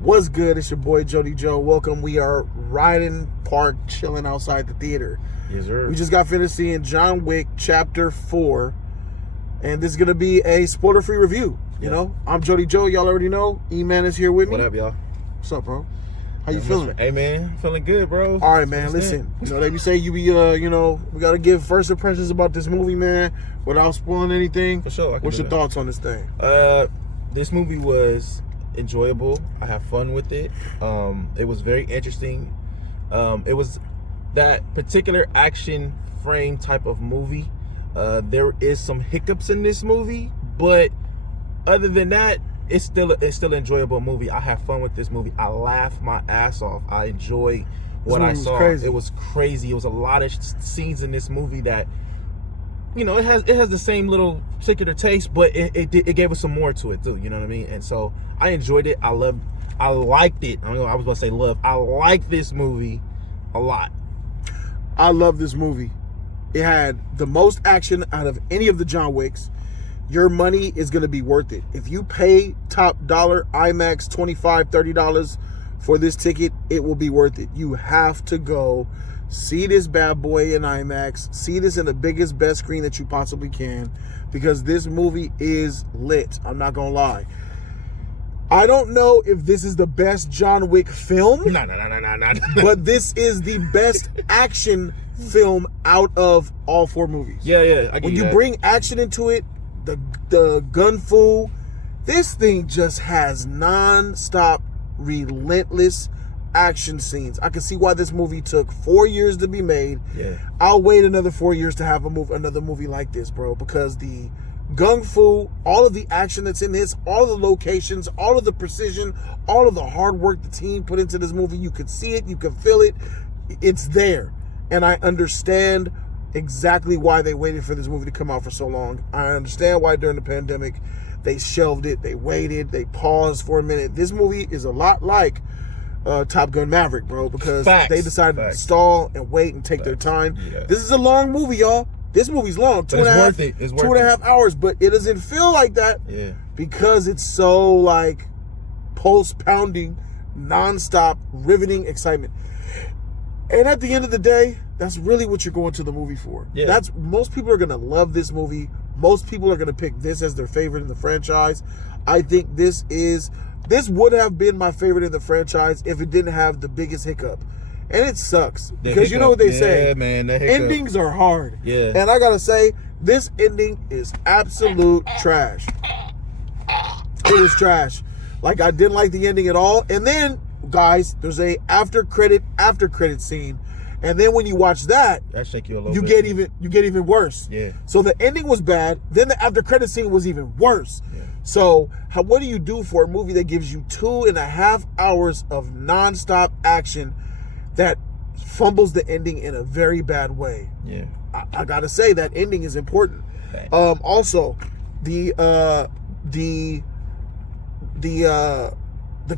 What's good? It's your boy Jody Joe. Welcome. We are riding, parked, chilling outside the theater. Yes, sir. We just got finished seeing John Wick Chapter 4. And this is going to be a spoiler-free review. You know, I'm Jody Joe. Y'all already know. E-Man is here with me. What up, y'all? What's up, bro? How you feeling? Hey, man. Feeling good, bro. All right, man. Listen, they be saying we got to give first impressions about this movie, man, without spoiling anything. For sure. What's your thoughts on this thing? This movie was enjoyable. I had fun with it. It was very interesting. It was that particular action frame type of movie. There is some hiccups in this movie, but other than that, it's still an enjoyable movie. I had fun with this movie. I laughed my ass off. I enjoyed what I saw. It was crazy. It was a lot of scenes in this movie that, it has the same little particular taste, but it gave us some more to it too. You know what I mean? And so I enjoyed it. I liked it. I was gonna say love. I like this movie a lot. I love this movie. It had the most action out of any of the John Wicks. Your money is going to be worth it. If you pay top dollar IMAX $25, $30 for this ticket, it will be worth it. You have to go see this bad boy in IMAX. See this in the biggest, best screen that you possibly can, because this movie is lit. I'm not going to lie. I don't know if this is the best John Wick film. No. But this is the best action film out of all four movies. Yeah. When you bring action into it, the gun fu, this thing just has non-stop, relentless action scenes. I can see why this movie took 4 years to be made. Yeah. I'll wait another 4 years to have another movie like this, bro, because the gung fu, all of the action that's in this, all of the locations, all of the precision, all of the hard work the team put into this movie, you could see it, you could feel it. It's there. And I understand exactly why they waited for this movie to come out for so long. I understand why during the pandemic they shelved it, they waited, they paused for a minute. This movie is a lot like Top Gun Maverick, bro, because they decided to stall and wait and take their time. Yeah. This is a long movie, y'all. This movie's long, two and a half hours, but it doesn't feel like that because it's so like pulse pounding, nonstop, riveting excitement. And at the end of the day, that's really what you're going to the movie for. Yeah. Most people are going to love this movie. Most people are going to pick this as their favorite in the franchise. I think this would have been my favorite in the franchise if it didn't have the biggest hiccup. And it sucks. Because you know what they say. Man, endings are hard. Yeah. And I got to say, this ending is absolute trash. It was trash. Like, I didn't like the ending at all. And then, guys, there's a after credit scene, and then when you watch that shake you a little bit. You get even worse. Yeah. So the ending was bad, then the after credit scene was even worse. Yeah. So what do you do for a movie that gives you 2.5 hours of nonstop action that fumbles the ending in a very bad way? Yeah. I gotta say that ending is important. Okay. Also, the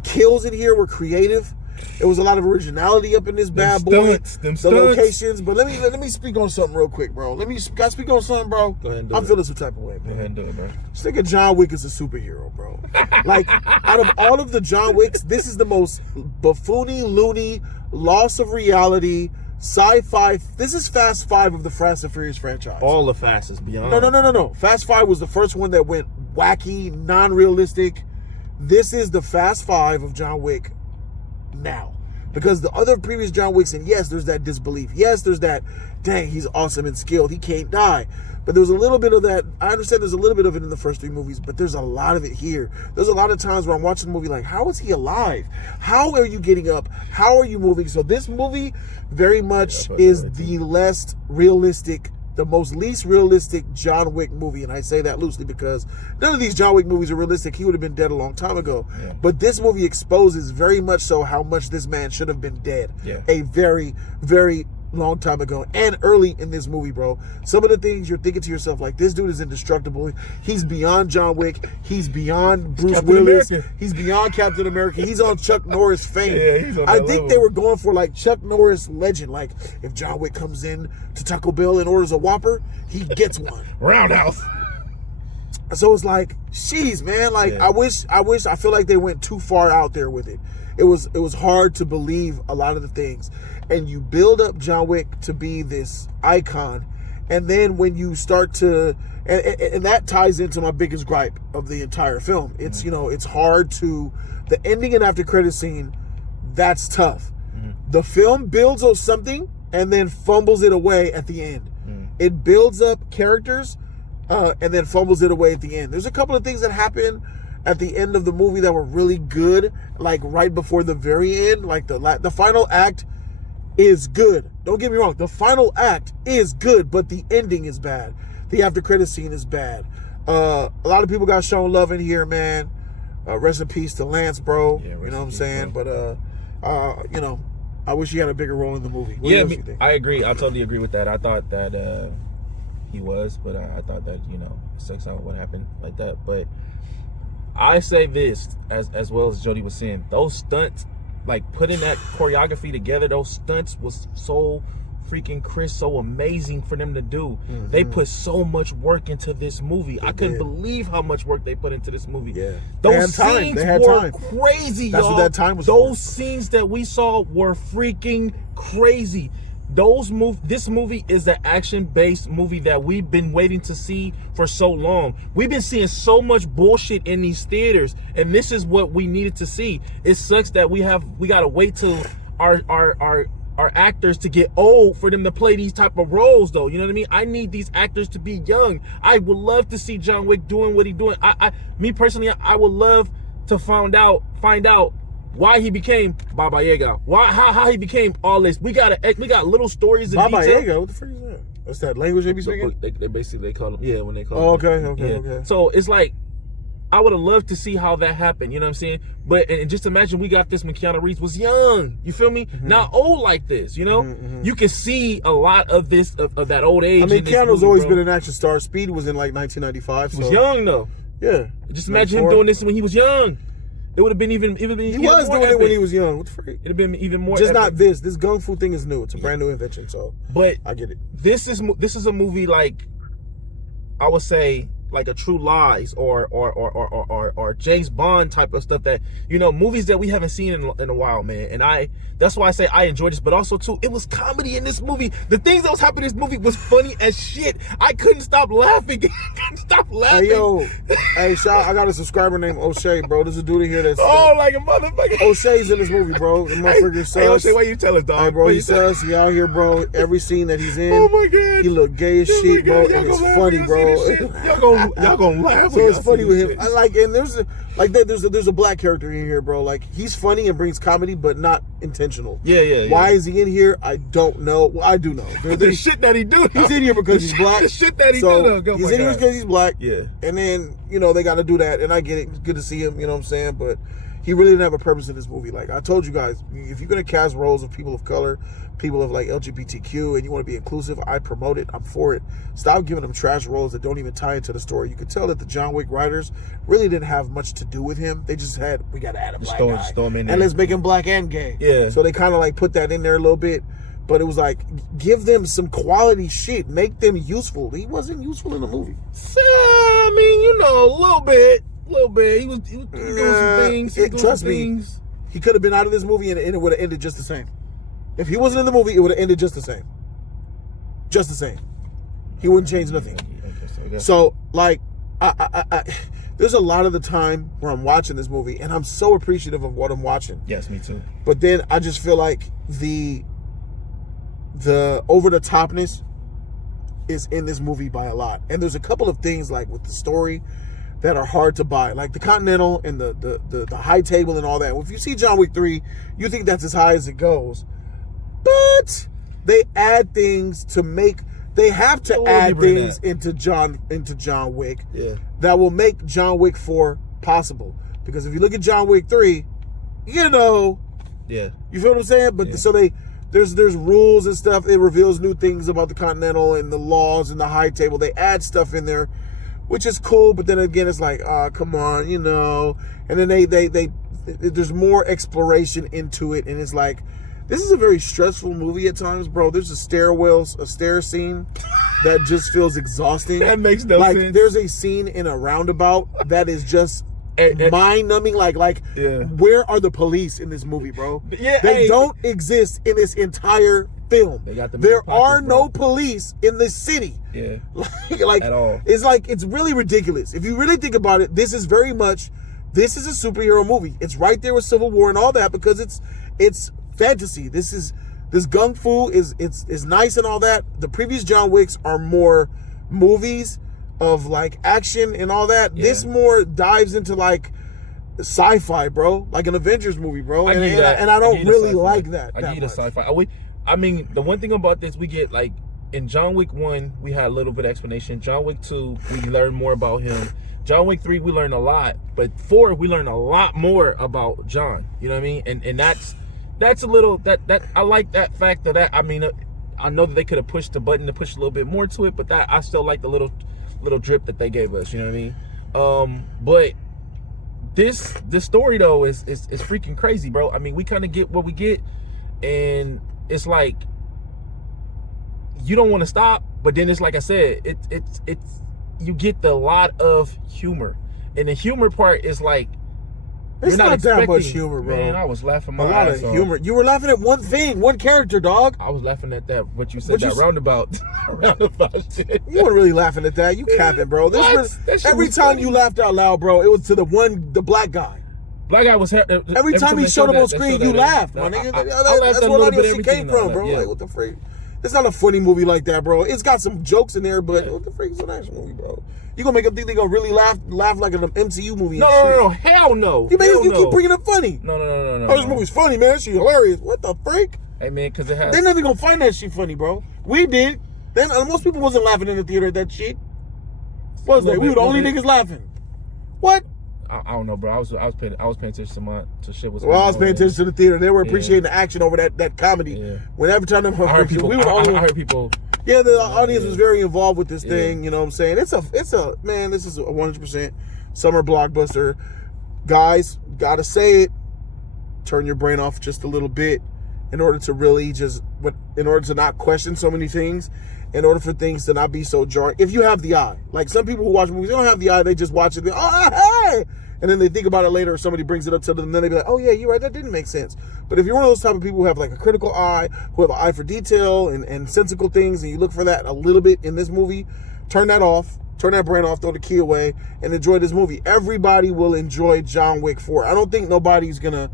kills in here were creative. There was a lot of originality up in this bad boy. The locations. But let me speak on something real quick, bro. Can I speak on something, bro? Go ahead and do I'm feeling some type of way, bro. Go ahead and do it, bro. This nigga John Wick is a superhero, bro. Like, out of all of the John Wicks, this is the most buffoony, loony, loss of reality, sci-fi. This is Fast 5 of the Fast and Furious franchise. All the Fast is beyond. No. Fast 5 was the first one that went wacky, non-realistic. This is the Fast 5 of John Wick now. Because the other previous John Wicks, and yes, there's that disbelief. Yes, there's that, dang, he's awesome and skilled. He can't die. But there was a little bit of that. I understand there's a little bit of it in the first 3 movies, but there's a lot of it here. There's a lot of times where I'm watching the movie like, how is he alive? How are you getting up? How are you moving? So this movie very much is the less realistic, the most least realistic John Wick movie. And I say that loosely because none of these John Wick movies are realistic. He would have been dead a long time ago. Yeah. But this movie exposes very much so how much this man should have been dead a very, very long time ago and early in this movie, bro. Some of the things you're thinking to yourself, like, this dude is indestructible. He's beyond John Wick. He's beyond Bruce Willis. He's beyond Captain America. He's on Chuck Norris fame. Yeah, he's on that level. They were going for like Chuck Norris legend. Like, if John Wick comes in to Taco Bell and orders a Whopper, he gets one. Roundhouse. So it's like, jeez, man. Like, I feel like they went too far out there with it. It was hard to believe a lot of the things. And you build up John Wick to be this icon. And then when you start to, and that ties into my biggest gripe of the entire film. It's, it's hard to, the ending and after credit scene, that's tough. The film builds on something and then fumbles it away at the end. It builds up characters and then fumbles it away at the end. There's a couple of things that happen at the end of the movie that were really good, like right before the very end. Like the final act is good. Don't get me wrong. The final act is good, but the ending is bad. The after credit scene is bad. A lot of people got shown love in here, man. Rest in peace to Lance, bro. Yeah, you know what I'm saying? Bro. But I wish he had a bigger role in the movie. I agree. I totally agree with that. I thought that he was, but I thought that, it sucks out what happened like that. But I say this, as well as Jody was saying, those stunts, like putting that choreography together, those stunts was so freaking crisp, so amazing for them to do. They put so much work into this movie. I couldn't believe how much work they put into this movie. Yeah. Those scenes were crazy, y'all. That's what that time was Those for. scenes that we saw were freaking crazy. This movie is the action-based movie that we've been waiting to see for so long. We've been seeing so much bullshit in these theaters, and this is what we needed to see. It sucks that we gotta wait till our actors to get old for them to play these type of roles, though. You know what I mean? I need these actors to be young. I would love to see John Wick doing what he's doing. Me personally, I would love to find out why he became Baba Yaga. How he became all this. We got little stories of Baba detail. Yaga? What the frick is that? That's that language they be speaking? They call him, when they call him. Okay. So it's like, I would have loved to see how that happened, you know what I'm saying? But and just imagine we got this when Keanu Reeves was young, you feel me? Not old like this, you know? You can see a lot of this, of that old age. I mean, Keanu's always been an action star. Speed was in like 1995. He was young though. Yeah. Just imagine him doing this when he was young. It would have been even He was doing it when he was young. What the freak? It'd have been even more. Just epic. Not this. This gung fu thing is new. It's a brand new invention. So, but I get it. This is a movie like, I would say, like a True Lies or James Bond type of stuff, that movies that we haven't seen in a while, man. And that's why I say I enjoyed this, but also too, it was comedy in this movie. The things that was happening in this movie was funny as shit. I couldn't stop laughing. Hey yo, hey shout! I got a subscriber named O'Shea, bro. There's a dude in here that's like a motherfucker. O'Shea's in this movie, bro. The motherfucker sus. Hey O'Shea, why you tell us, dog? Hey bro, he sus. He out here, bro. Every scene that he's in, oh my god, he look gay as shit, bro. And it's funny, bro. Y'all gonna laugh. So it's funny with him. And there's a black character in here, bro. Like, he's funny and brings comedy, but not intentional. Yeah. Why is he in here? I don't know. Well, I do know. The shit that he do. He's in here because he's black. The shit that he do. He's in here because he's black. Yeah. And then they got to do that, and I get it. It's good to see him. You know what I'm saying? But he really didn't have a purpose in this movie. Like I told you guys, if you're gonna cast roles of people of color, people of like LGBTQ, and you want to be inclusive, I promote it. I'm for it. Stop giving them trash roles that don't even tie into the story. You could tell that the John Wick writers really didn't have much to do with him. They just had, we gotta add a black guy, throw him in there, and let's make him black and gay. Yeah. So they kind of like put that in there a little bit, but it was like, give them some quality shit, make them useful. He wasn't useful in the movie. So, I mean, a little bit. He was doing some things. Trust me, he could have been out of this movie and it would have ended just the same. If he wasn't in the movie, it would have ended just the same. Just the same. He wouldn't change nothing. So, like, I there's a lot of the time where I'm watching this movie and I'm so appreciative of what I'm watching. Yes, me too. But then I just feel like the over the topness is in this movie by a lot. And there's a couple of things like with the story that are hard to buy, like the Continental and the high table and all that. If you see John Wick 3, you think that's as high as it goes. But they add things to make, they have to add things into John Wick that will make John Wick 4 possible. Because if you look at John Wick 3, you feel what I'm saying? But so there's rules and stuff. It reveals new things about the Continental and the laws and the high table. They add stuff in there, which is cool, but then again, it's like, come on, and then they there's more exploration into it, and it's like, This is a very stressful movie at times, bro. There's a stair scene that just feels exhausting. That makes no sense. There's a scene in a roundabout that is just mind-numbing. Yeah. Where are the police in this movie, bro? Yeah, they don't exist in this entire film. They got them there in their pockets, are no police in this city. Yeah. At all. It's really ridiculous. If you really think about it, this is a superhero movie. It's right there with Civil War and all that because it's fantasy. This gung fu is nice and all that. The previous John Wicks are more movies of like action and all that. Yeah. This more dives into like sci-fi, bro, like an Avengers movie, bro. And I don't really like that. I give you the sci-fi. I mean, the one thing about this, we get like in John Wick 1, we had a little bit of explanation. John Wick 2, we learned more about him. John Wick 3, we learned a lot, but 4, we learned a lot more about John. You know what I mean? And that's a little that I like that fact that I mean, I know that they could have pushed the button to push a little bit more to it, but that I still like the little drip that they gave us. You know what I mean? But this story though is freaking crazy, bro. I mean, we kind of get what we get, and it's like you don't want to stop, but then it's like I said, it's you get the lot of humor, and the humor part is like it's not that much humor, bro. Man, I was laughing my a lot ass of off. humor. You were laughing at one thing, one character, dog. I was laughing at that. What you said, that roundabout shit. You weren't really laughing at that. You capping, bro. Every time you laughed out loud, bro, it was to the black guy. Black guy was every time he showed up on screen, you laughed, my nigga. That's where a lot of shit came from, bro. Like, what the freak? It's not a funny movie like that, bro. It's got some jokes in there, but what the freak is an action movie, bro? You gonna make them think they gonna really laugh like an MCU movie? No, hell no. You keep bringing it funny. No. Oh, this movie's funny, man. She's hilarious. What the freak? Hey, man, because it has. They're never gonna find that shit funny, bro. We did. Then most people wasn't laughing in the theater at that shit. Was they? We were the only niggas laughing. What? I don't know, bro. I was paying attention to shit. Well, I was paying attention to the theater. They were appreciating the action over that comedy. Yeah. When every time I heard people. Yeah, the audience was very involved with this thing. You know what I'm saying? It's a man. This is a 100% summer blockbuster. Guys, gotta say it. Turn your brain off just a little bit in order to really in order to not question so many things. In order for things to not be so jarring. If you have the eye. Like some people who watch movies, they don't have the eye. They just watch it. Hey! And then they think about it later or somebody brings it up to them and then they be like, oh yeah, you're right. That didn't make sense. But if you're one of those type of people who have like a critical eye, who have an eye for detail and sensical things, and you look for that a little bit in this movie, turn that off. Turn that brain off, throw the key away, and enjoy this movie. Everybody will enjoy John Wick 4. I don't think nobody's going to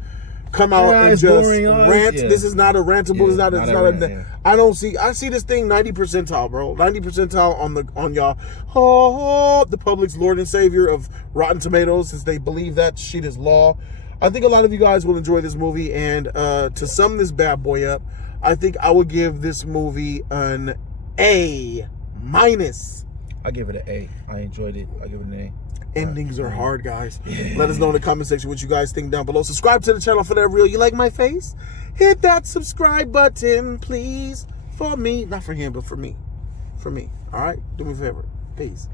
come out and just rant. Yeah. This is not a rantable. Yeah, I see this thing 90 percentile, bro. 90 percentile on y'all. Oh, the public's Lord and Savior of Rotten Tomatoes, since they believe that shit is law. I think a lot of you guys will enjoy this movie, and to sum this bad boy up, I think I would give this movie an A-. I give it an A. I enjoyed it. I give it an A. Endings are hard, guys. Let us know in the comment section what you guys think down below. Subscribe to the channel for that real. You like my face? Hit that subscribe button, please. For me. Not for him, but for me. For me. All right? Do me a favor. Peace.